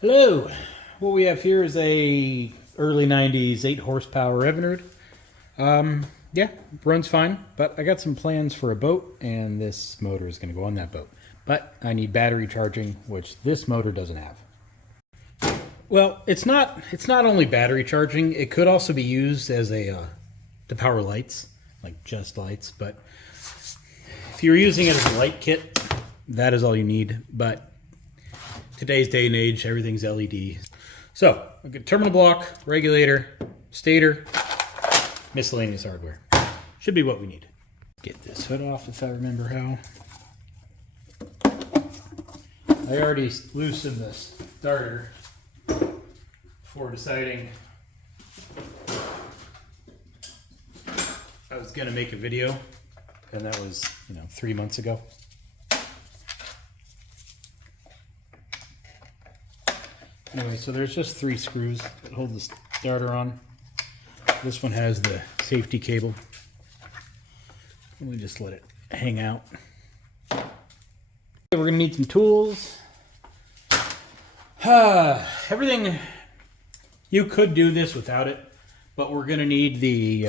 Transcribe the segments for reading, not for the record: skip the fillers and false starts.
Hello. What we have here is a early 90s 8 horsepower Evinrude. Yeah, runs fine, but I got some plans for a boat, and this motor is going to go on that boat. But I need battery charging, which this motor doesn't have. Well, it's not only battery charging. It could also be used as a to power lights, like just lights. But if you're using it as a light kit, that is all you need. But today's day and age, everything's LED. So, a good terminal block, regulator, stator, miscellaneous hardware. Should be what we need. Get this hood off if I remember how. I already loosened the starter before deciding I was going to make a video, and that was, 3 months ago. Anyway, so there's just 3 screws that hold the starter on. This one has the safety cable. Let me just let it hang out. We're going to need some tools. Everything, you could do this without it, but we're going to need the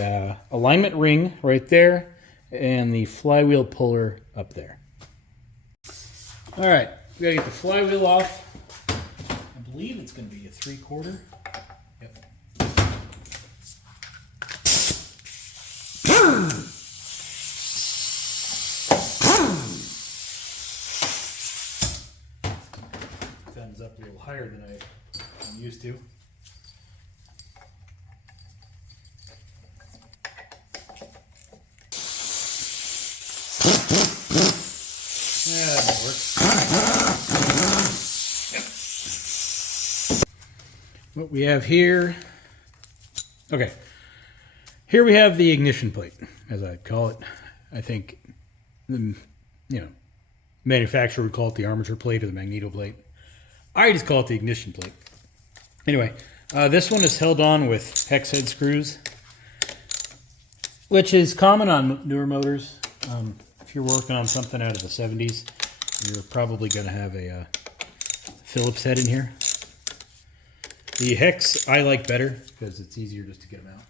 alignment ring right there and the flywheel puller up there. All right, we got to get the flywheel off. I believe it's going to be a 3/4. Yep. Thumbs up a little higher than I'm used to. Yeah, that works. What we have here, okay, here we have the ignition plate, as I call it. I think the manufacturer would call it the armature plate or the magneto plate. I just call it the ignition plate. Anyway, this one is held on with hex head screws, which is common on newer motors. If you're working on something out of the 70s, you're probably going to have a Phillips head in here. The hex I like better because it's easier just to get them out.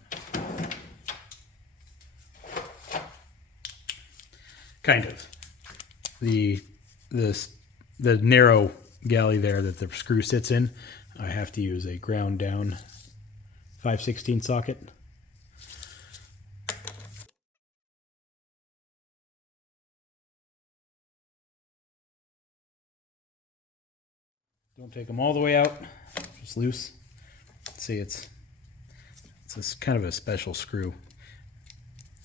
Kind of. The narrow galley there that the screw sits in, I have to use a ground down 5/16 socket. Don't take them all the way out, just loose. See, it's this kind of a special screw,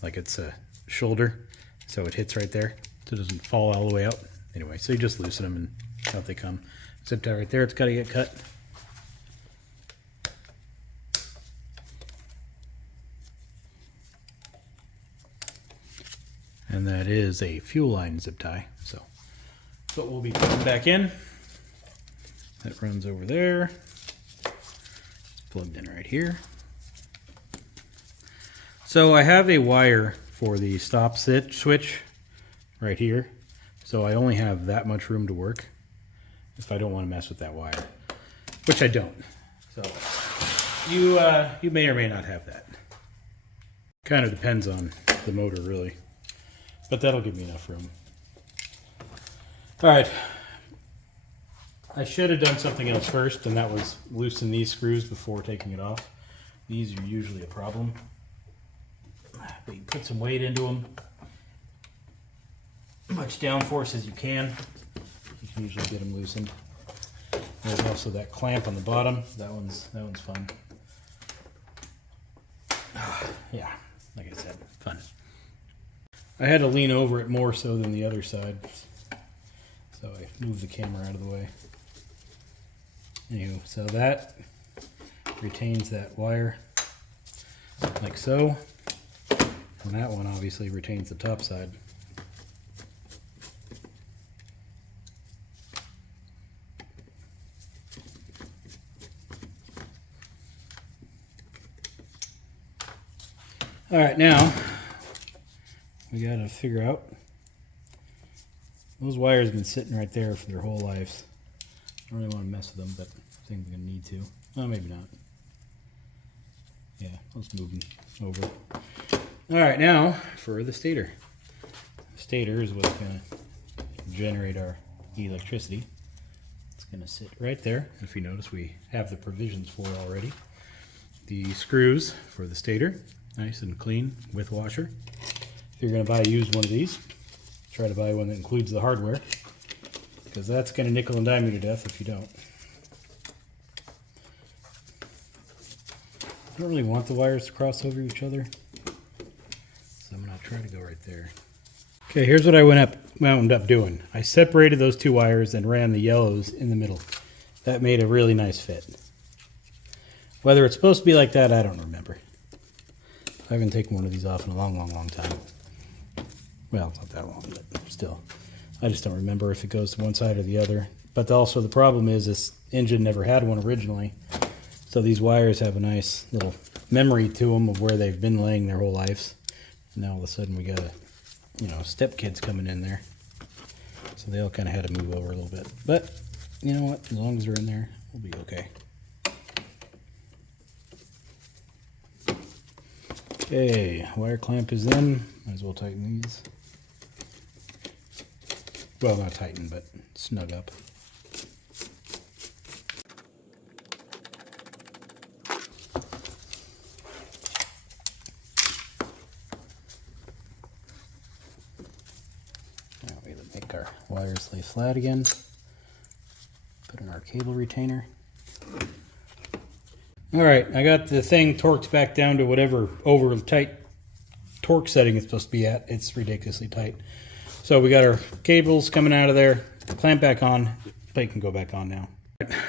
like it's a shoulder, so it hits right there, so it doesn't fall all the way out. Anyway, so you just loosen them and out they come. Zip tie right there, it's got to get cut. And that is a fuel line zip tie, so that's what we'll be putting back in. That runs over there. Plugged in right here. So I have a wire for the stop switch right here. So I only have that much room to work if I don't want to mess with that wire, which I don't. So you may or may not have that. Kind of depends on the motor really, but that'll give me enough room. All right. I should have done something else first, and that was loosen these screws before taking it off. These are usually a problem. But you put some weight into them. Much downforce as you can. You can usually get them loosened. There's also that clamp on the bottom. That one's fun. Yeah, like I said, fun. I had to lean over it more so than the other side, so I moved the camera out of the way. Anyway, so that retains that wire like so, and that one obviously retains the top side. All right, now we got to figure out, those wires have been sitting right there for their whole lives. don't really want to mess with them, but I think we're going to need to. Oh, maybe not. Yeah, let's move them over. All right, now for the stator. The stator is what's going to generate our electricity. It's going to sit right there. If you notice, we have the provisions for it already. The screws for the stator, nice and clean with washer. If you're going to buy a used one of these, try to buy one that includes the hardware, because that's going to nickel and dime you to death if you don't. I don't really want the wires to cross over each other, so I'm going to try to go right there. Okay, here's what I wound up doing. I separated those two wires and ran the yellows in the middle. That made a really nice fit. Whether it's supposed to be like that, I don't remember. I haven't taken one of these off in a long time. Well, not that long, but still. I just don't remember if it goes to one side or the other. But also the problem is this engine never had one originally. So these wires have a nice little memory to them of where they've been laying their whole lives. And now all of a sudden we got step kids coming in there. So they all kind of had to move over a little bit. But you know what? As long as they're in there, we'll be okay. Okay, wire clamp is in. Might as well tighten these. Well, not tighten, but snug up. Now we make our wires lay flat again. Put in our cable retainer. All right, I got the thing torqued back down to whatever over tight torque setting it's supposed to be at. It's ridiculously tight. So we got our cables coming out of there, clamp back on, plate can go back on now.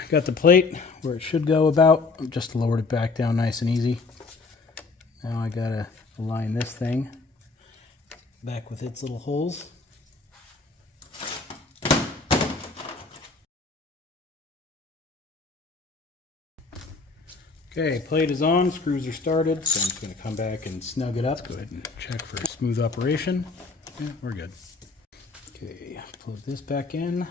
Got the plate where it should go about. Just lowered it back down nice and easy. Now I gotta align this thing back with its little holes. Okay, plate is on, screws are started, so I'm just going to come back and snug it up. Go ahead and check for smooth operation. Yeah, we're good. Okay, plug this back in.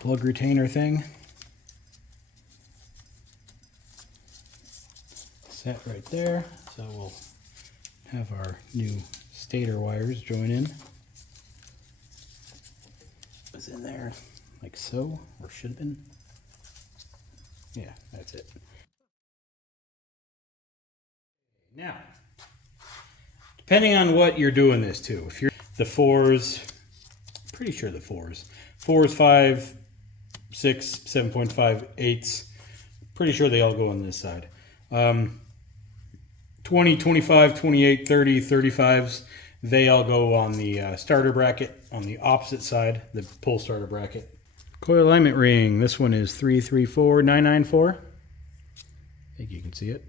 Plug retainer thing. Set right there, so we'll have our new stator wires join in. Was in there like so, or should have been. Yeah, that's it. Now, depending on what you're doing this to, if you're the fours, pretty sure the fours, 5, 6, 7.5, 8s, pretty sure they all go on this side. 20, 25, 28, 30, 35s, they all go on the starter bracket on the opposite side, the pull starter bracket. Coil alignment ring, this one is 334994. I think you can see it.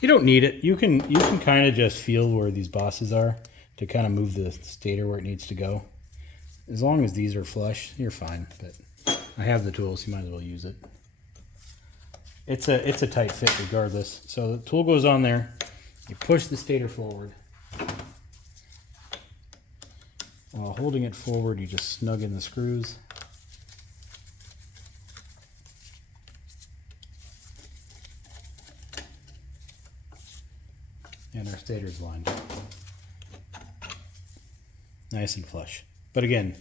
You don't need it. You can kind of just feel where these bosses are to kind of move the stator where it needs to go. As long as these are flush, you're fine. But I have the tools, you might as well use it. It's a tight fit regardless. So the tool goes on there. You push the stator forward. While holding it forward, you just snug in the screws. And our stator's lined up. Nice and flush. But again,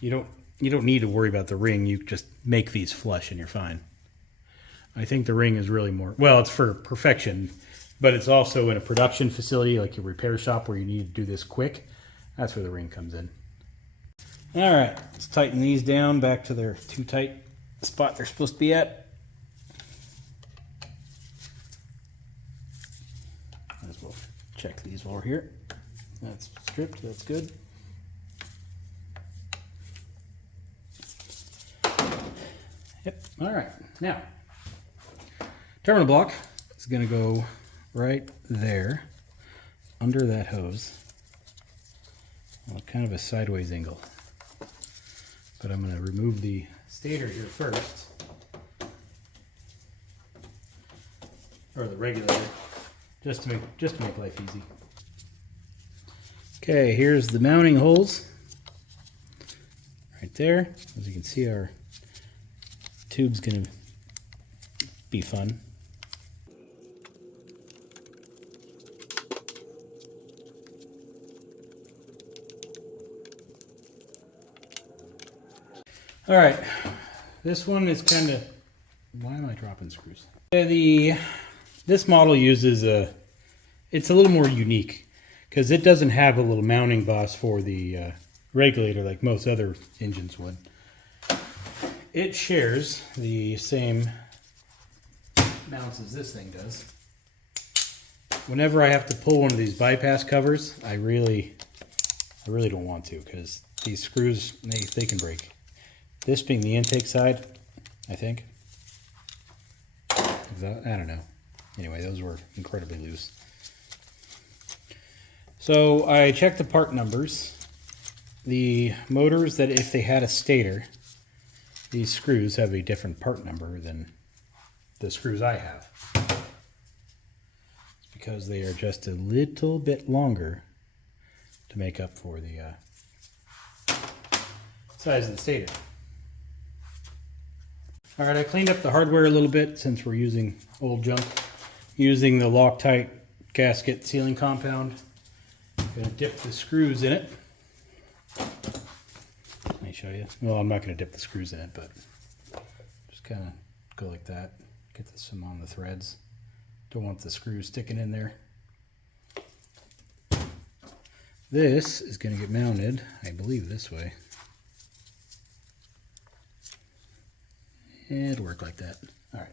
you don't need to worry about the ring. You just make these flush and you're fine. I think the ring is really more, well, it's for perfection, but it's also in a production facility like your repair shop where you need to do this quick. That's where the ring comes in. All right, let's tighten these down back to their too tight spot they're supposed to be at. Might as well check these while we're here. That's stripped, that's good. Yep, all right. Now, terminal block is gonna go right there under that hose. Well, kind of a sideways angle. But I'm going to remove the stator here first. Or the regulator, just to make life easy. Okay, here's the mounting holes. Right there. As you can see, our tube's gonna be fun. All right, this one is kind of, why am I dropping screws? This model uses it's a little more unique because it doesn't have a little mounting boss for the regulator like most other engines would. It shares the same mounts as this thing does. Whenever I have to pull one of these bypass covers, I really don't want to, because these screws, they can break. This being the intake side, I think. I don't know. Anyway, those were incredibly loose. So I checked the part numbers. The motors, that if they had a stator, these screws have a different part number than the screws I have. It's because they are just a little bit longer to make up for the size of the stator. All right, I cleaned up the hardware a little bit since we're using old junk. Using the Loctite gasket sealing compound. I'm going to dip the screws in it. Let me show you. Well, I'm not going to dip the screws in it, but just kind of go like that. Get some on the threads. Don't want the screws sticking in there. This is going to get mounted, I believe, this way. It'll work like that. All right.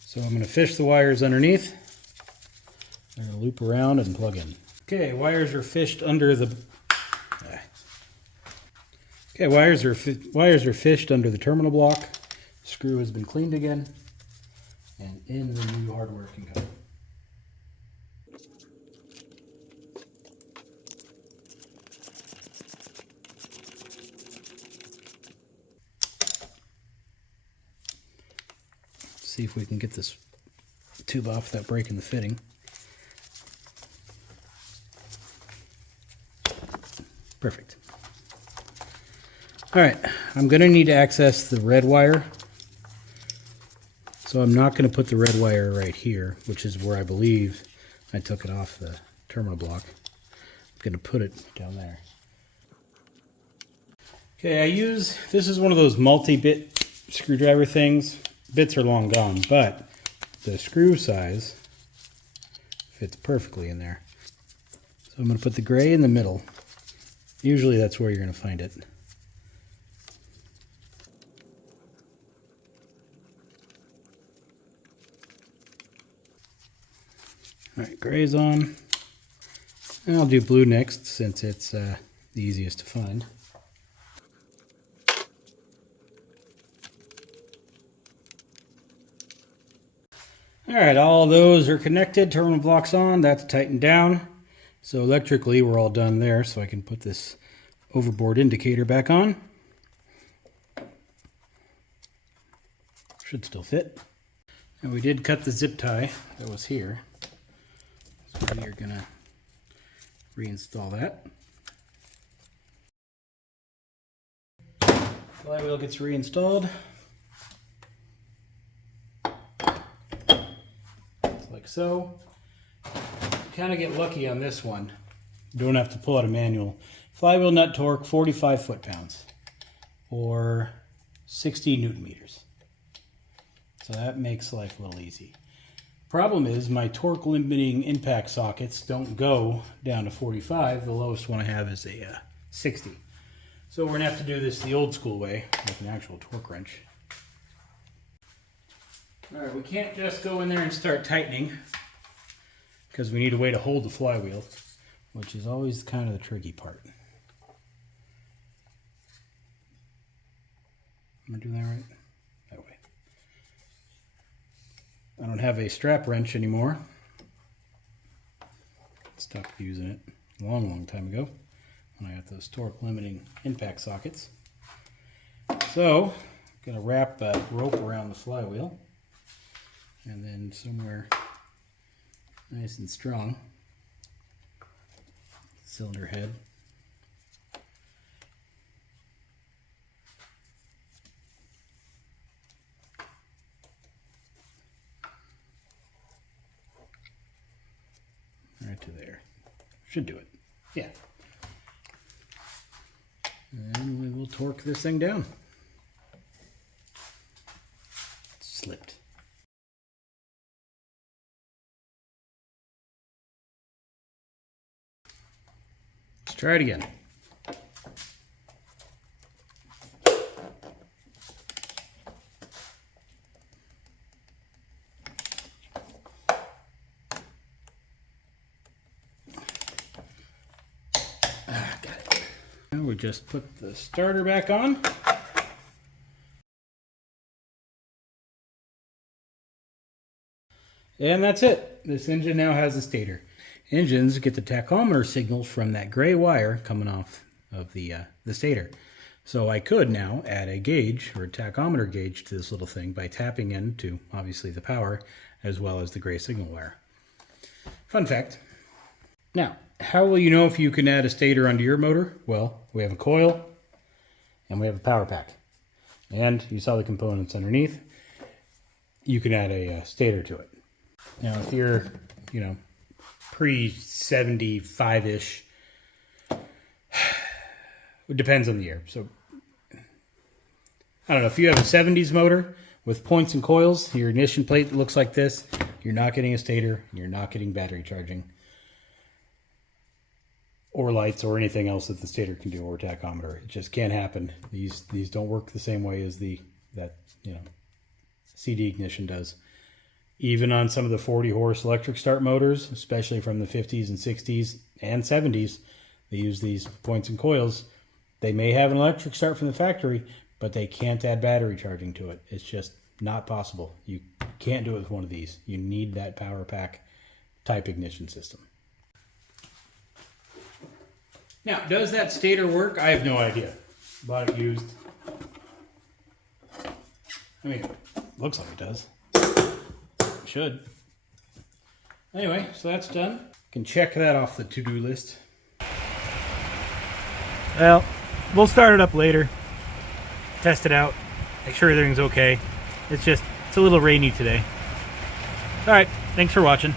So I'm going to fish the wires underneath. I'm going to loop around and plug in. Okay, wires are fished under the. Okay, wires are fished under the terminal block. Screw has been cleaned again, and in the new hardware can go. See if we can get this tube off without breaking the fitting. Perfect. All right, I'm going to need to access the red wire. So I'm not going to put the red wire right here, which is where I believe I took it off the terminal block. I'm going to put it down there. Okay, this is one of those multi-bit screwdriver things. Bits are long gone, but the screw size fits perfectly in there. So I'm going to put the gray in the middle. Usually that's where you're going to find it. All right, gray's on. And I'll do blue next since it's the easiest to find. All right, all those are connected, terminal block's on, that's tightened down. So electrically, we're all done there, so I can put this overboard indicator back on. Should still fit. And we did cut the zip tie that was here. So we are gonna reinstall that. Flywheel gets reinstalled. Like so. Kind of get lucky on this one. You don't have to pull out a manual. Flywheel nut torque 45 foot-pounds or 60 newton meters. So that makes life a little easy. Problem is my torque limiting impact sockets don't go down to 45. The lowest one I have is a 60. So we're gonna have to do this the old school way with an actual torque wrench. All right, we can't just go in there and start tightening because we need a way to hold the flywheel, which is always kind of the tricky part. Am I doing that right? That way. I don't have a strap wrench anymore. Stopped using it a long time ago when I got those torque limiting impact sockets. So, I'm gonna wrap a rope around the flywheel. And then somewhere nice and strong, cylinder head. Right to there. Should do it. Yeah. And we will torque this thing down. Slipped. Let's try it again. Got it. Now we just put the starter back on. And that's it. This engine now has a stator. Engines get the tachometer signals from that gray wire coming off of the stator. So I could now add a gauge or a tachometer gauge to this little thing by tapping into, obviously, the power as well as the gray signal wire. Fun fact. Now, how will you know if you can add a stator onto your motor? Well, we have a coil and we have a power pack. And you saw the components underneath. You can add a stator to it. Now, if you're, pre-75-ish, it depends on the year. So, I don't know, if you have a 70s motor with points and coils, your ignition plate looks like this, you're not getting a stator, you're not getting battery charging, or lights, or anything else that the stator can do, or tachometer. It just can't happen. These don't work the same way as that CD ignition does. Even on some of the 40-horse electric start motors, especially from the 50s and 60s and 70s, they use these points and coils. They may have an electric start from the factory, but they can't add battery charging to it. It's just not possible. You can't do it with one of these. You need that power pack type ignition system. Now, does that stator work? I have no idea. Bought it used. I mean, looks like it does. Should. Anyway, so that's done. Can check that off the to-do list. Well, we'll start it up later. Test it out. Make sure everything's okay. It's a little rainy today. Alright, thanks for watching.